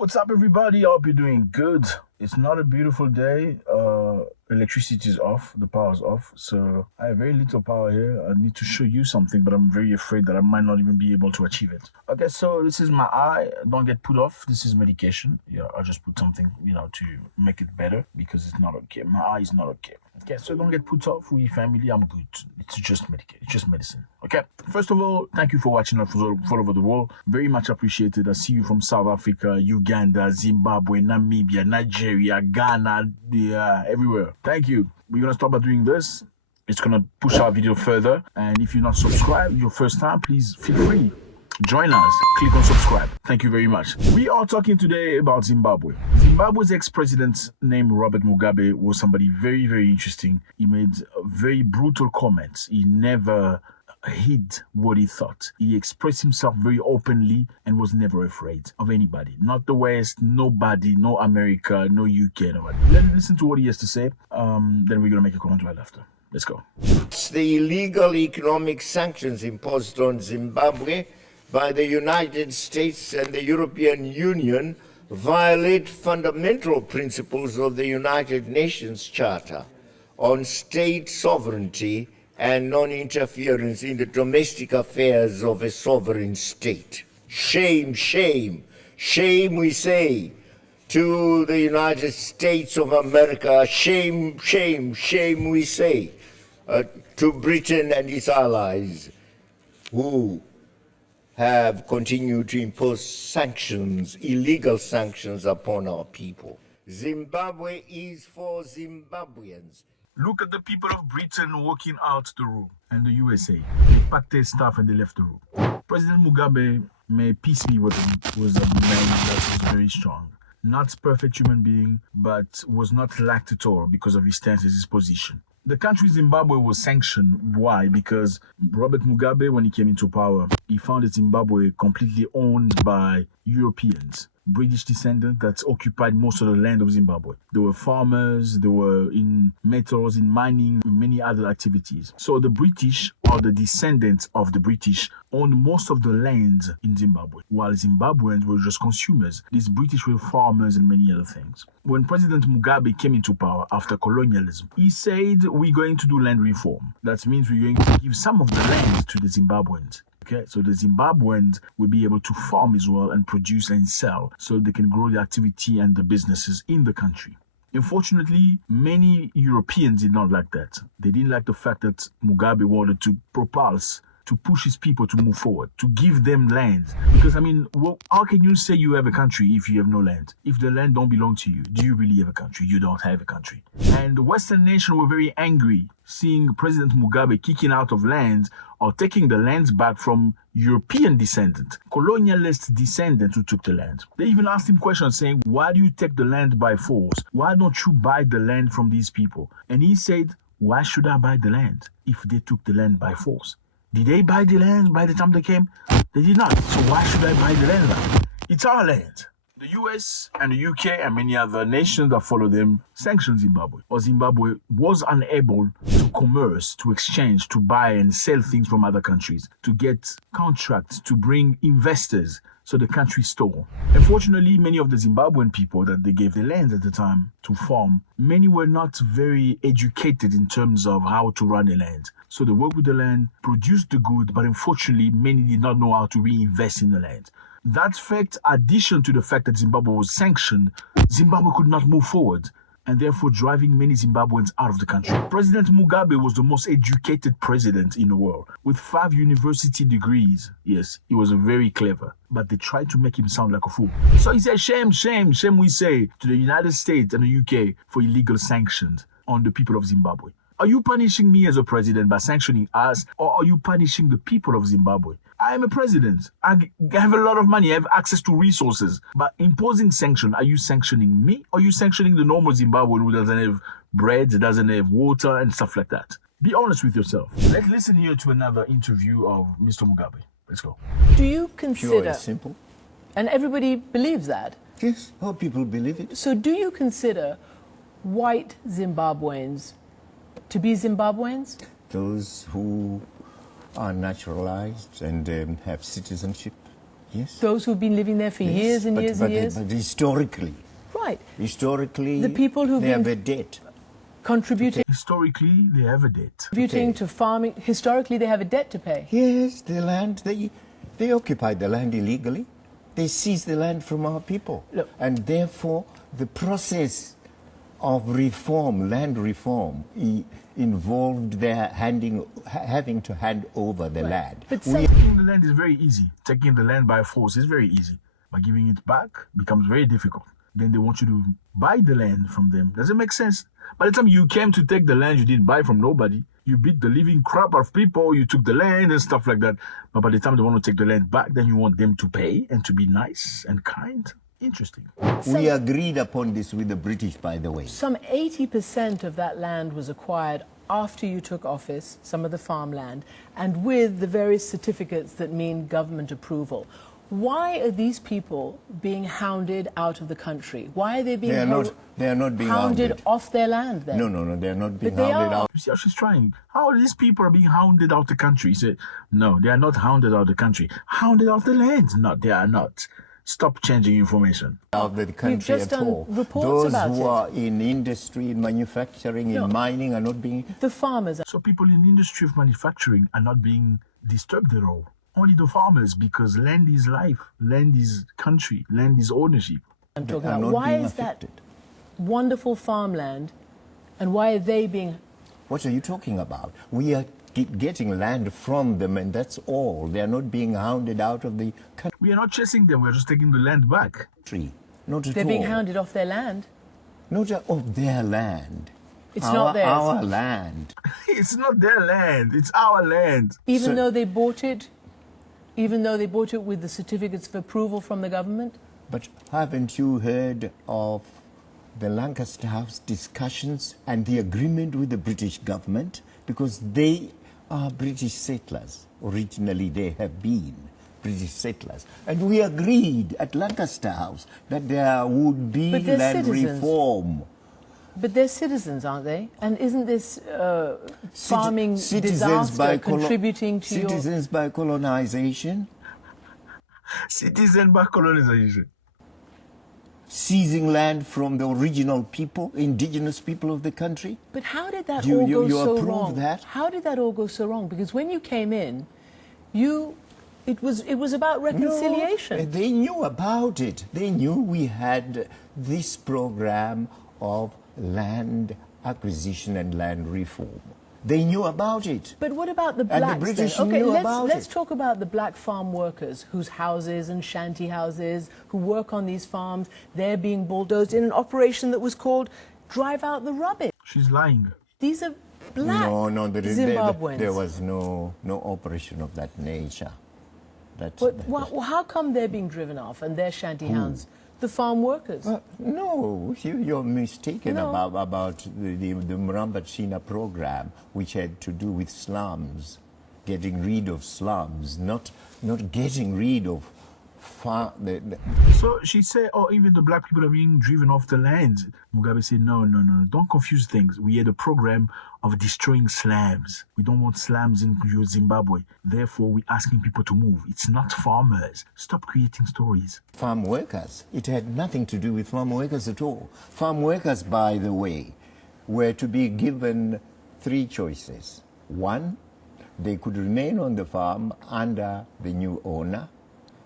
What's up, everybody? I hope you're doing good. It's not a beautiful day. Electricity is off, the power is off, so I have very little power here. I need to show you something, but I'm very afraid that I might not even be able to achieve it. Okay, so this is my eye. Don't get put off. This is medication. Yeah, I'll just put something, to make it better because it's not okay. My eye is not okay. Okay, so don't get put off. We family, I'm good. It's just medication. It's just medicine. Okay. First of all, thank you for watching us all over the world. Very much appreciated. I see you from South Africa, Uganda, Zimbabwe, Namibia, Nigeria, Ghana, everywhere. Thank you. We're gonna start by doing this. It's gonna push our video further. And if you're not subscribed, your first time, please feel free. Join us. Click on subscribe. Thank you very much. We are talking today about Zimbabwe. Zimbabwe's ex-president named Robert Mugabe was somebody very, very interesting. He made very brutal comments. He never hid what he thought. He expressed himself very openly and was never afraid of anybody. Not the West, nobody, no America, no UK, nobody. Let's listen to what he has to say. Then we're going to make a comment right after. Let's go. The illegal economic sanctions imposed on Zimbabwe by the United States and the European Union violate fundamental principles of the United Nations Charter on state sovereignty and non-interference in the domestic affairs of a sovereign state. Shame, shame, shame, we say, to the United States of America. Shame, shame, shame, we say, to Britain and its allies, who have continued to impose sanctions, illegal sanctions upon our people. Zimbabwe is for Zimbabweans. Look at the people of Britain walking out the room and the USA. They packed their stuff and they left the room. President Mugabe, may peace be with him, was a man that was very strong. Not perfect human being, but was not lacked at all because of his stance and his position. The country Zimbabwe was sanctioned. Why? Because Robert Mugabe, when he came into power, he found Zimbabwe completely owned by Europeans, British descendants that occupied most of the land of Zimbabwe. They were farmers, they were in metals, in mining, many other activities. So the British, or the descendants of the British, owned most of the land in Zimbabwe, while Zimbabweans were just consumers. These British were farmers and many other things. When President Mugabe came into power after colonialism, he said, we're going to do land reform. That means we're going to give some of the land to the Zimbabweans. Okay, so the Zimbabweans will be able to farm as well and produce and sell so they can grow the activity and the businesses in the country. Unfortunately, many Europeans did not like that. They didn't like the fact that Mugabe wanted to propulse, to push his people to move forward, to give them land. Because, how can you say you have a country if you have no land? If the land don't belong to you, do you really have a country? You don't have a country. And the Western nations were very angry seeing President Mugabe kicking out of land or taking the lands back from European descendants, colonialist descendants who took the land. They even asked him questions saying, why do you take the land by force? Why don't you buy the land from these people? And he said, why should I buy the land if they took the land by force? Did they buy the land by the time they came? They did not. So why should I buy the land now? It's our land. The US and the UK and many other nations that follow them sanctioned Zimbabwe. Or Zimbabwe was unable to commerce, to exchange, to buy and sell things from other countries, to get contracts, to bring investors. So the country stole. Unfortunately, many of the Zimbabwean people that they gave the land at the time to farm, many were not very educated in terms of how to run the land. So they worked with the land, produced the good, but unfortunately, many did not know how to reinvest in the land. That fact, addition to the fact that Zimbabwe was sanctioned, Zimbabwe could not move forward, and therefore driving many Zimbabweans out of the country. President Mugabe was the most educated president in the world, with 5 university degrees. Yes, he was very clever, but they tried to make him sound like a fool. So he said, shame, shame, shame, we say, to the United States and the UK for illegal sanctions on the people of Zimbabwe. Are you punishing me as a president by sanctioning us, or are you punishing the people of Zimbabwe? I am a president. I have a lot of money. I have access to resources. But imposing sanction, are you sanctioning me, or are you sanctioning the normal Zimbabwean who doesn't have bread, doesn't have water, and stuff like that? Be honest with yourself. Let's listen here to another interview of Mr. Mugabe. Let's go. Do you consider... Pure and simple. And everybody believes that? Yes, all people believe it. So do you consider white Zimbabweans to be Zimbabweans? Those who are naturalized and have citizenship Yes. Those who've been living there for years and years and years? But historically, Right. historically, The people who've they been have a debt. contributing Historically, they have a debt. to farming. Historically, they have a debt to pay. Yes, the land, they occupied the land illegally. They seized the land from our people. Look. And therefore, the process of reform, land reform, involved their having to hand over the land. But Taking the land is very easy. Taking the land by force is very easy. But giving it back becomes very difficult. Then they want you to buy the land from them. Does it make sense? By the time you came to take the land, you didn't buy from nobody. You beat the living crap out of people, you took the land and stuff like that. But by the time they want to take the land back, then you want them to pay and to be nice and kind. Interesting. We agreed upon this with the British, by the way. Some 80% of that land was acquired after you took office, some of the farmland, and with the various certificates that mean government approval. Why are these people being hounded out of the country? Why are they being They are not being hounded hounded off their land then? No, they are not being But they hounded are. out. You see how she's trying? How these people are being hounded out the country? He said, no, they are not hounded out the country. Hounded out the land? No, they are not. Stop changing information. Of the country just at done all. reports Those about who it. are in industry, in manufacturing, No. in mining are not being... The farmers. So people in the industry of manufacturing are not being disturbed at all. Only the farmers, because land is life, land is country, land is ownership. I'm talking are about. not Why being is affected. that wonderful farmland, and why are they being? What are you talking about? We are getting land from them, and that's all. They are not being hounded out of the We are not chasing them, we are just taking the land back. country. Not at They're all. being hounded off their land. Not of their land. It's not theirs. Our land. It's not their land, it's our land. Even So- though they bought it, even though they bought it with the certificates of approval from the government. But haven't you heard of the Lancaster House discussions and the agreement with the British government? Because they are British settlers. Originally, they have been British settlers. And we agreed at Lancaster House that there would be But they're land citizens. reform. But they're citizens, aren't they? And isn't this farming Citizens disaster by contributing to your... citizens by colonization, Citizen by colonization. seizing land from the original people, indigenous people of the country? But how did that You- all go you so approve wrong? that? How did that all go so wrong? Because when you came in, it was about reconciliation. No, they knew about it. They knew we had this program of land acquisition and land reform. They knew about it. But what about the And the blacks British then? Okay, knew let's about let's it. talk about the black farm workers whose houses and shanty houses who work on these farms. They're being bulldozed in an operation that was called "Drive Out the Rubbish." She's lying. These are black No, Zimbabweans. there was no operation of that nature. Well, how come they're being driven off and their shanty hounds? The farm workers. No, you're mistaken No. about the Murambachina program, which had to do with slums, getting rid of slums, not getting rid of So she said, oh, even the black people are being driven off the land. Mugabe said, no, don't confuse things. We had a program of destroying slums. We don't want slums in Zimbabwe. Therefore, we're asking people to move. It's not farmers. Stop creating stories. farm workers. It had nothing to do with farm workers at all. Farm workers, by the way, were to be given three choices. One, they could remain on the farm under the new owner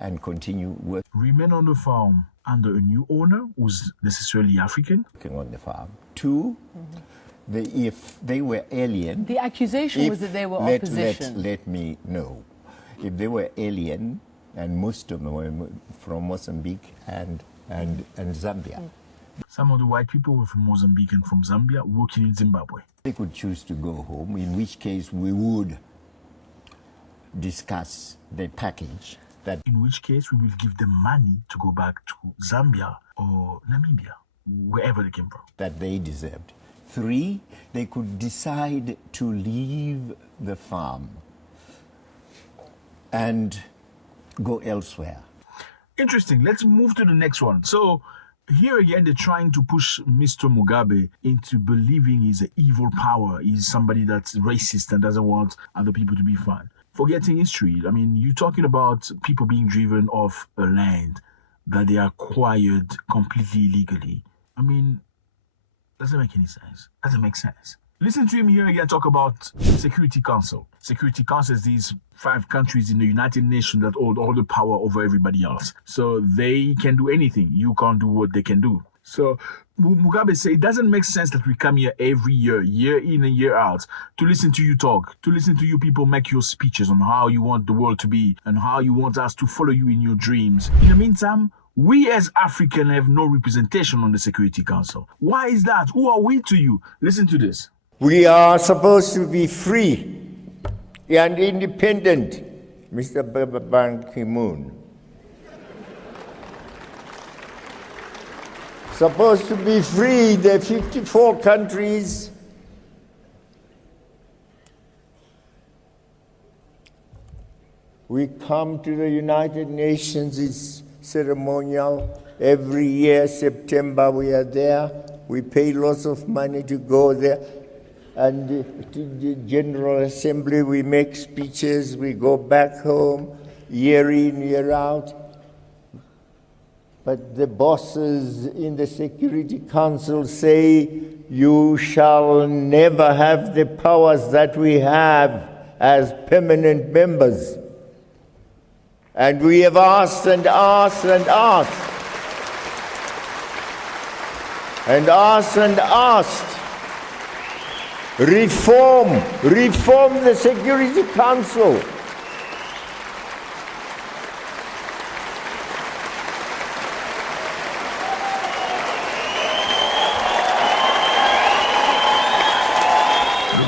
and continue Remain on the farm under a new owner who's necessarily African. working on the farm. Two, if they were alien... The accusation was that they were opposition. Let me know. If they were alien, and most of them were from Mozambique and Zambia, Some of the white people were from Mozambique and from Zambia working in Zimbabwe. they could choose to go home, in which case we would discuss the package that In which case, we will give them money to go back to Zambia or Namibia, wherever they came from. that they deserved. Three, they could decide to leave the farm and go elsewhere. Interesting. Let's move to the next one. So here again, they're trying to push Mr. Mugabe into believing he's an evil power. He's somebody that's racist and doesn't want other people to be fine. forgetting history. I mean, you're talking about people being driven off a land that they acquired completely illegally. I mean, doesn't make any sense. Doesn't make sense. Listen to him here again talk about Security Council. Security Council is these 5 countries in the United Nations that hold all the power over everybody else. So they can do anything. You can't do what they can do. So Mugabe said it doesn't make sense that we come here every year, year in and year out, to listen to you talk, to listen to you people make your speeches on how you want the world to be and how you want us to follow you in your dreams. In the meantime, we as Africans have no representation on the Security Council. Why is that? Who are we to you? Listen to this. We are supposed to be free and independent, Mr. Ban Ki-moon. Supposed to be free, the 54 countries. We come to the United Nations, it's ceremonial. Every year, September, we are there. We pay lots of money to go there. And to the General Assembly, we make speeches, we go back home, year in, year out. But the bosses in the Security Council say, you shall never have the powers that we have as permanent members. And we have asked and asked and asked. And asked and asked. Reform the Security Council. Look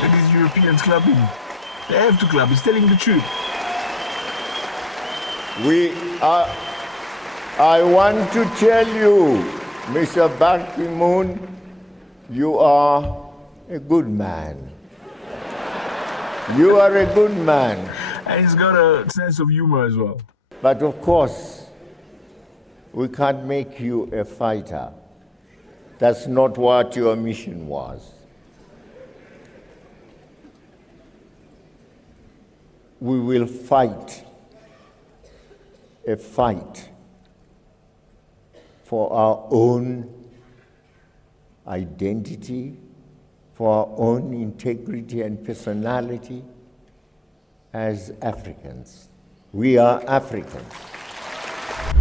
at these Europeans clubbing. They have to club. He's telling the truth. I want to tell you, Mr. Ban Ki-moon, you are a good man. You are a good man. And he's got a sense of humor as well. But of course, we can't make you a fighter. That's not what your mission was. We will fight a fight for our own identity, for our own integrity and personality as Africans. We are Africans.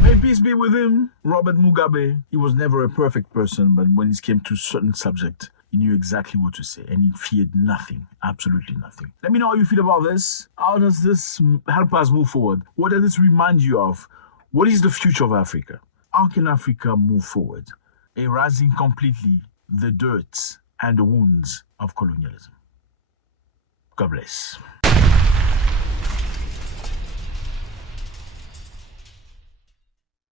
May peace be with him, Robert Mugabe. He was never a perfect person, but when it came to certain subject, he knew exactly what to say, and he feared nothing, absolutely nothing. Let me know how you feel about this. How does this help us move forward? What does this remind you of? What is the future of Africa? How can Africa move forward, erasing completely the dirt and the wounds of colonialism? God bless.